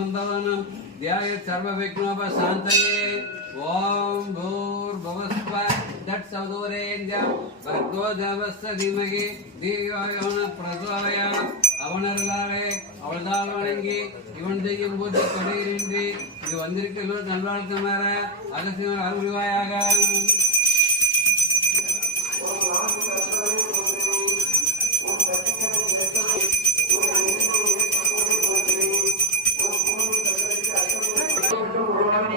சம்பவனம் தியாய சர்வ விக்னோப சாந்தயே ஓம் பூர் பவஸ்வ தட் சௌதோரேஞ்சம் பர்கோ தேவஸ்த தீமகி தீயோன பிரதோயா அவனர்களாலே அவள்தால் வணங்கி இவன் செய்யும் போது கொடையின்றி இது வந்திருக்கிற நல்வாழ்த்து மேற அகசியவர் அருள்வாயாக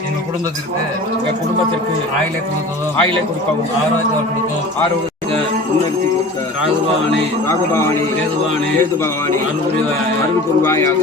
எங்கள் குடும்பத்திற்கு எங்கள் குடும்பத்திற்கு ஆயிலை கொடுத்ததும் ஆயிலை கொடுக்கவும் ஆரோக்கியம் கொடுத்தோம் ஆரோக்கிய முன்னெடுத்து கொடுத்த ராகுபவானி ராகபவானி கேதுவானி அன்புரிவாய் அன்புரிவாயாக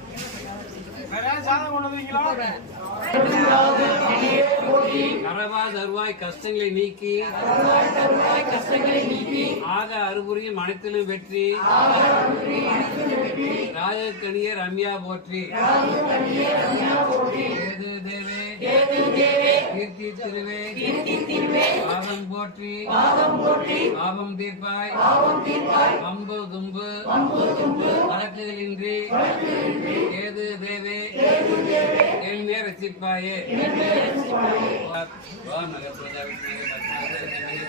நரவா தருவாய் கஷ்டங்களை நீக்கி ஆக அறுபுரியும் அனைத்திலும் வெற்றி ராஜகணிய ரம்யா போற்றி. ஏது தேவே கீர்த்தி திருவே. பாவம் போற்றி. பாவம் தீர்ப்பாய். அம்பு தும்பு. வழக்குகளின்றி. ஏது தேவே. என்மே ரசிப்பாயே. வா நகர் பிரஜாவித்மகே பத்மாசே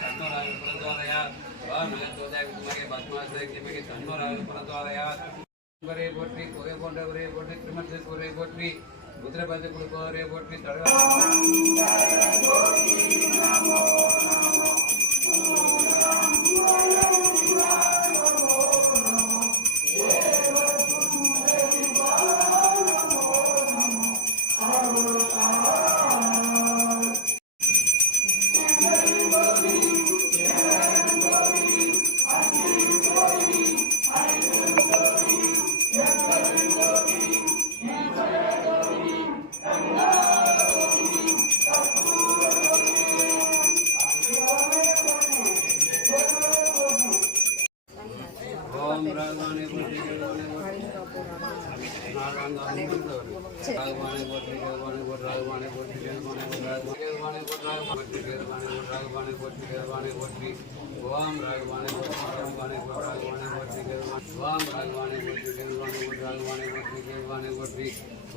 தன்னோராக பிரதோதயா வா நகர் பிரஜாவித்மகே பத்மாசே கிமகே தன்னோராக பிரதோதயா குறை போற்றி குகை போன்ற உரை போற்றி திருமணத்து குறை போற்றி குதிரபதி குழுக்கோரை போற்றி. ఉత్తర బంధకుడు కోరే బొట్టి తడగా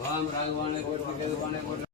ராகவானே போற்றி ராகவானே போற்றி